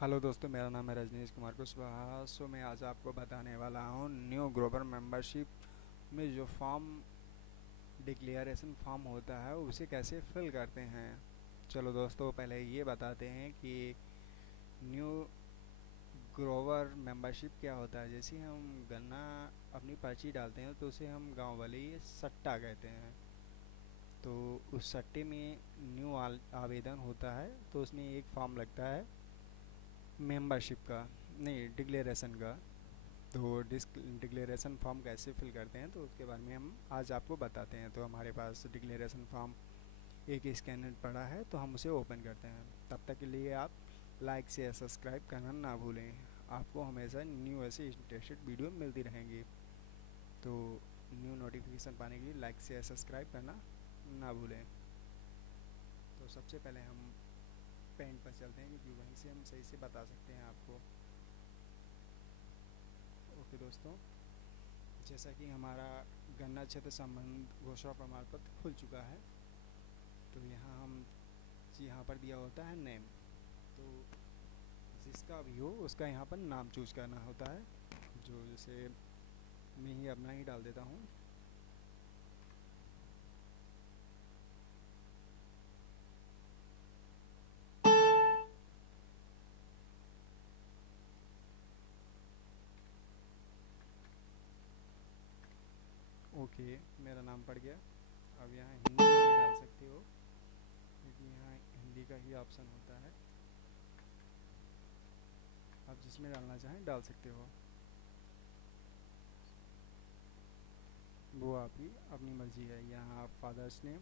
Hello दोस्तों, मेरा नाम है रजनीश कुमार कुशवाहा। मैं आज आपको बताने वाला हूँ न्यू ग्रोवर मेंबरशिप में जो फॉर्म डिक्लेरेशन फॉर्म होता है उसे कैसे फिल करते हैं। चलो दोस्तों, पहले ये बताते हैं कि न्यू ग्रोवर मेंबरशिप क्या होता है। जैसे हम गन्ना अपनी पर्ची डालते हैं तो उसे हम गांव वाले ये सट्टा कहते हैं। तो उस सट्टे में न्यू आवेदन होता है तो उसमें एक फॉर्म लगता है मेंबरशिप का, नहीं डिक्लेरेशन का। तो डिक्लेरेशन फॉर्म कैसे फिल करते हैं तो उसके बारे में हम आज आपको बताते हैं। तो हमारे पास डिक्लेरेशन फॉर्म एक स्कैनर पड़ा है तो हम उसे ओपन करते हैं। तब तक के लिए आप लाइक शेयर सब्सक्राइब करना ना भूलें। आपको हमेशा न्यू ऐसे इंटरेस्टेड वीडियो मिलती रहेंगी। तो न्यू नोटिफिकेशन पाने के लिए लाइक शेयर सब्सक्राइब करना ना भूलें। तो सबसे पहले हम पेंट पर चलते हैं क्योंकि वहीं से हम सही से बता सकते हैं आपको। ओके दोस्तों, जैसा कि हमारा गन्ना क्षेत्र संबंध घोषणा प्रमाण पत्र खुल चुका है तो यहाँ पर दिया होता है नेम। तो जिसका भी हो उसका यहाँ पर नाम चूज करना होता है। जो जैसे मैं ही अपना ही डाल देता हूँ। ओके, मेरा नाम पड़ गया। अब यहाँ हिंदी में भी डाल सकते हो क्योंकि यहाँ हिंदी का ही ऑप्शन होता है। आप जिसमें डालना चाहें डाल सकते हो, वो आपकी अपनी मर्जी है। यहाँ आप फादर्स नेम,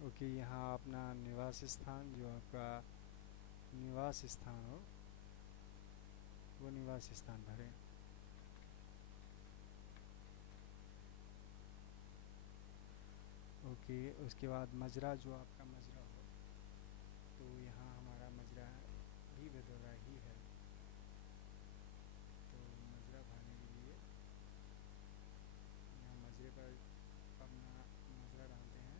ओके यहाँ अपना निवास स्थान, जो आपका निवास स्थान हो वो निवास स्थान भरें। ओके, उसके बाद मजरा, जो आपका मजरा हो, तो यहाँ हमारा मजरा भी भदौरा ही है। तो मजरा भरने के लिए यहाँ मजरे पर अपना मजरा डालते हैं।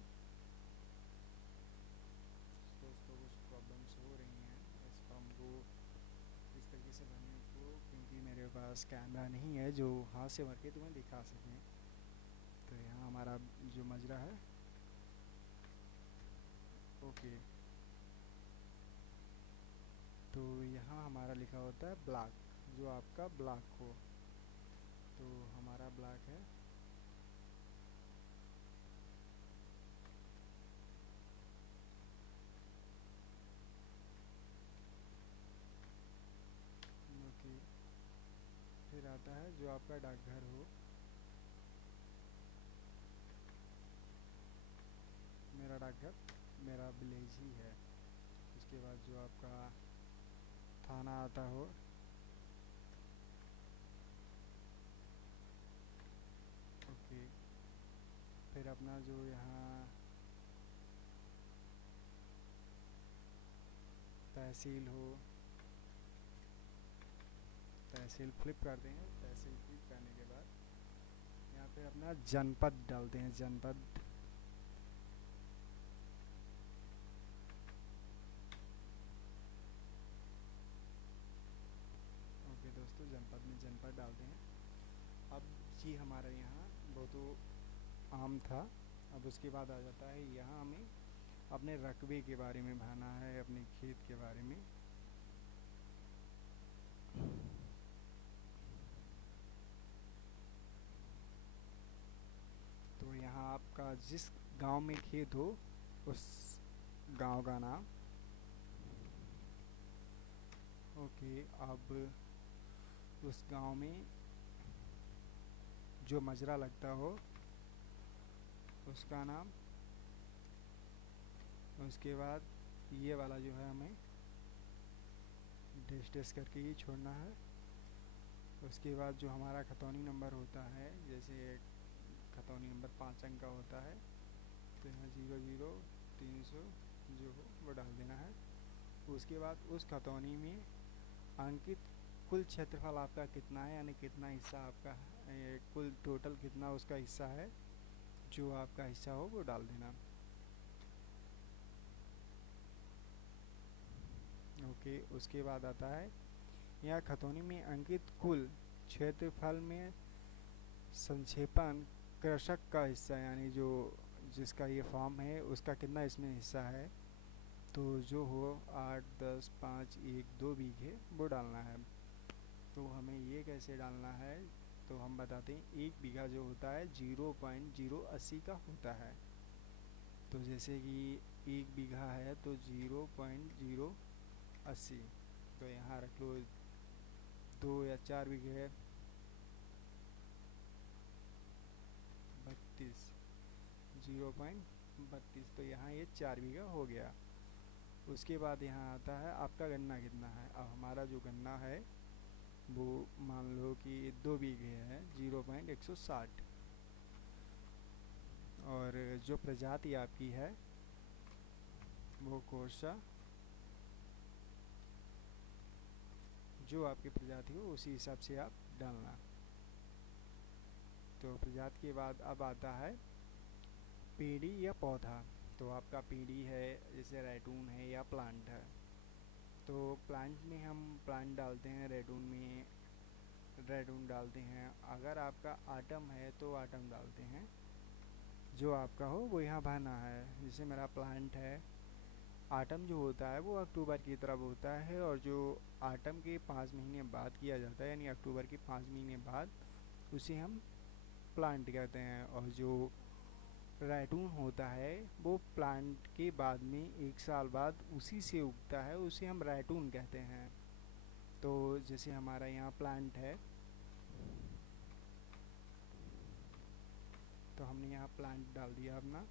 दोस्तों कुछ प्रॉब्लम्स हो रही हैं इस फॉर्म को इस तरीके से भरने को, क्योंकि मेरे पास कैमरा नहीं है जो हाथ से भर के तुम्हें दिखा सकें। तो यहाँ हमारा जो मजरा है, ओके, तो यहाँ हमारा लिखा होता है ब्लॉक, जो आपका ब्लॉक हो। तो हमारा ब्लॉक है ओके। फिर आता है जो आपका डाकघर हो। मेरा डाकघर मेरा विलेज ही है। उसके बाद जो आपका थाना आता हो, ओके। फिर अपना जो यहाँ तहसील हो, तहसील फ्लिप करते हैं। तहसील फ्लिप करने के बाद यहाँ पे अपना जनपद डालते हैं, जनपद। ओके दोस्तों, जनपद में जनपद डालते हैं। अब जी हमारे यहाँ वो तो आम था। अब उसके बाद आ जाता है यहाँ हमें अपने रकबे के बारे में भरना है, अपने खेत के बारे में। तो यहाँ आपका जिस गांव में खेत हो उस गांव का नाम, ओके। अब उस गांव में जो मजरा लगता हो उसका नाम। उसके बाद ये वाला जो है हमें डैश डैश करके ही छोड़ना है। उसके बाद जो हमारा खतौनी नंबर होता है, जैसे खतौनी नंबर 5 अंक का होता है, तो यहाँ 00 300 जो हो वो डाल देना है। उसके बाद उस खतौनी में अंकित कुल क्षेत्रफल आपका कितना है, यानी कितना हिस्सा आपका है, कुल टोटल कितना उसका हिस्सा है, जो आपका हिस्सा हो वो डाल देना। ओके, उसके बाद आता है यहाँ खतौनी में अंकित कुल क्षेत्रफल में संक्षेपण कृषक का हिस्सा, यानी जो जिसका ये फॉर्म है उसका कितना इसमें हिस्सा है, तो जो हो 8 10 5 1 2 बीघे वो डालना है। तो हमें ये कैसे डालना है, तो हम बताते हैं। 1 बीघा जो होता है 0.080 का होता है। तो जैसे कि 1 बीघा है तो 0.080, तो यहाँ रख लो 2 या 4 बीघे है 32, 0.32, तो यहाँ ये 4 बीघा हो गया। उसके बाद यहाँ आता है आपका गन्ना कितना है। अब हमारा जो गन्ना है वो मान लो कि 2 बीघे है 0.160, और जो प्रजाति आपकी है वो कोर्सा, जो आपकी प्रजाति हो उसी हिसाब से आप डालना। तो प्रजाति के बाद अब आता है पेड़ी या पौधा। तो आपका पेड़ी है जैसे रैटून है या प्लांट है, तो प्लांट में हम प्लांट डालते हैं, रैटून में रैटून डालते हैं। अगर आपका आटम है तो आटम डालते हैं, जो आपका हो वो यहाँ भरना है। जैसे मेरा प्लांट है, आटम जो होता है वो अक्टूबर की तरफ होता है, और जो आटम के 5 महीने बाद किया जाता है, यानी अक्टूबर के 5 महीने बाद, उसे हम प्लांट कहते हैं। और जो रैटून होता है वो प्लांट के बाद में 1 साल बाद उसी से उगता है, उसे हम रैटून कहते हैं। तो जैसे हमारा यहाँ प्लांट है, तो हमने यहाँ प्लांट डाल दिया अपना।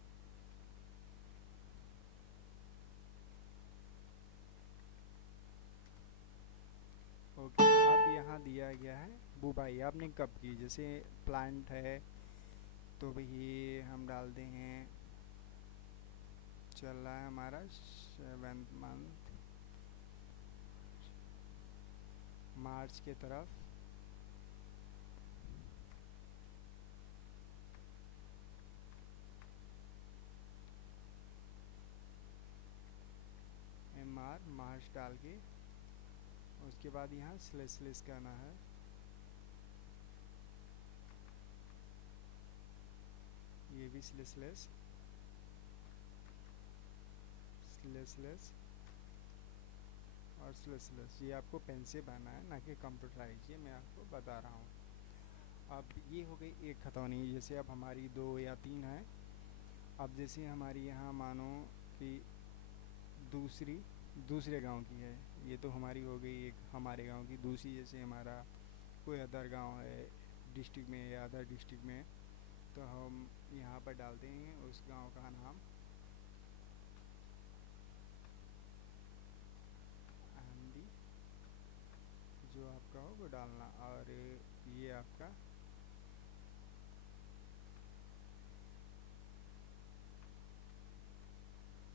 ओके, अब यहाँ दिया गया है बुवाई आपने कब की। जैसे प्लांट है तो ये हम डालते हैं, चल रहा है हमारा 7th मंथ मार्च के तरफ, मार्च डाल के उसके बाद यहाँ स्लेस करना है। ये भी स्लेस और स्लेस, ये आपको पेन से बनाना है, ना कि कंप्यूटराइज, ये मैं आपको बता रहा हूँ। अब ये हो गई एक खतौनी। जैसे अब हमारी 2 या 3 है। अब जैसे हमारी यहाँ मानो कि दूसरे गांव की है, ये तो हमारी हो गई एक हमारे गांव की। दूसरी जैसे हमारा कोई अदर गांव है डिस्ट्रिक्ट में या अदर डिस्ट्रिक्ट में, तो हम यहाँ पर डालते हैं उस गांव का नाम। अहमदी जो आपका हो वो डालना, और ये आपका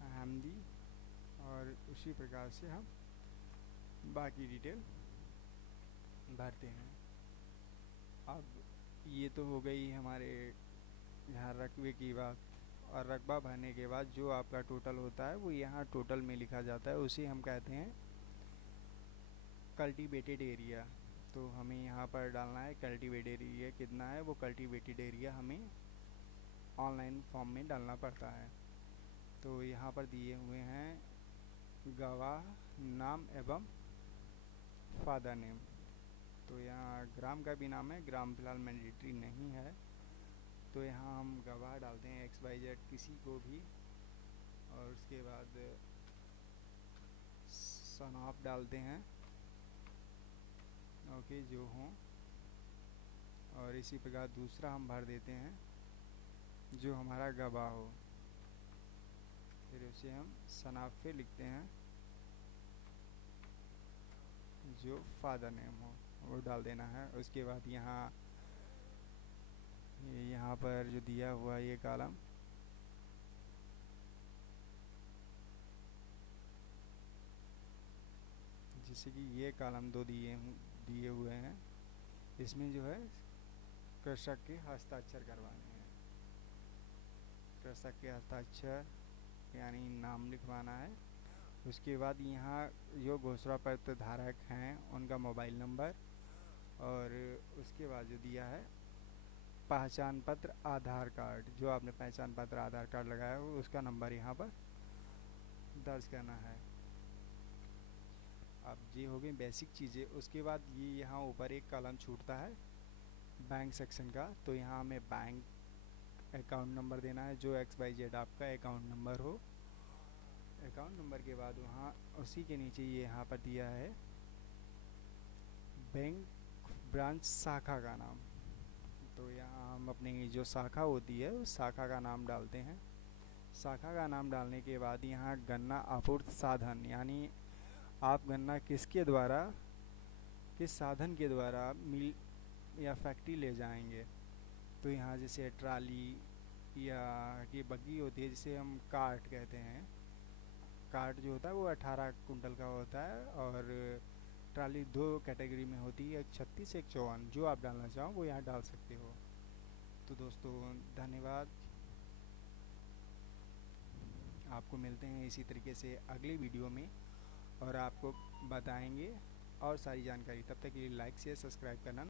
अहमदी, और उसी प्रकार से हम बाकी डिटेल भरते हैं। अब ये तो हो गई हमारे यहाँ रकबे की बात, और रकबा भरने के बाद जो आपका टोटल होता है वो यहाँ टोटल में लिखा जाता है, उसे हम कहते हैं कल्टीवेटेड एरिया। तो हमें यहाँ पर डालना है कल्टीवेटेड एरिया कितना है, वो कल्टीवेटेड एरिया हमें ऑनलाइन फॉर्म में डालना पड़ता है। तो यहाँ पर दिए हुए हैं गवाह नाम एवं फादर नेम। तो यहाँ ग्राम का भी नाम है, ग्राम फिलहाल मैंडेटरी नहीं है, तो यहाँ हम गवाह डालते हैं XYZ किसी को भी, और उसके बाद सन ऑफ डालते हैं, ओके, जो हों। और इसी प्रकार दूसरा हम भर देते हैं जो हमारा गवाह हो, फिर उसे हम सन ऑफ पे लिखते हैं जो फादर नेम हो, वो डाल देना है। उसके बाद यहाँ पर जो दिया हुआ ये कॉलम, जैसे कि ये कॉलम दो दिए हुए हैं, इसमें जो है कृषक के हस्ताक्षर करवाने हैं। कृषक के हस्ताक्षर यानी नाम लिखवाना है। उसके बाद यहाँ जो घोषणा पत्र धारक हैं उनका मोबाइल नंबर, और उसके बाद जो दिया है पहचान पत्र आधार कार्ड, जो आपने पहचान पत्र आधार कार्ड लगाया हो उसका नंबर यहाँ पर दर्ज करना है। अब ये हो गई बेसिक चीज़ें। उसके बाद ये यहाँ ऊपर एक कॉलम छूटता है बैंक सेक्शन का, तो यहाँ हमें बैंक अकाउंट नंबर देना है, जो XYZ आपका अकाउंट नंबर हो। अकाउंट नंबर के बाद वहाँ उसी के नीचे ये यहाँ पर दिया है बैंक ब्रांच शाखा का नाम, तो यहाँ हम अपनी जो शाखा होती है उस शाखा का नाम डालते हैं। शाखा का नाम डालने के बाद यहाँ गन्ना आपूर्ति साधन, यानी आप गन्ना किसके द्वारा, किस साधन के द्वारा मिल या फैक्ट्री ले जाएंगे। तो यहाँ जैसे ट्राली या कि बग्गी होती है, जिसे हम कार्ट कहते हैं। कार्ट जो होता है वो 18 कुंटल का होता है, और ट्राली दो कैटेगरी में होती है, एक 36 एक 54। जो आप डालना चाहो वो यहाँ डाल सकते हो। तो दोस्तों धन्यवाद, आपको मिलते हैं इसी तरीके से अगली वीडियो में, और आपको बताएंगे और सारी जानकारी। तब तक के लिए लाइक शेयर सब्सक्राइब करना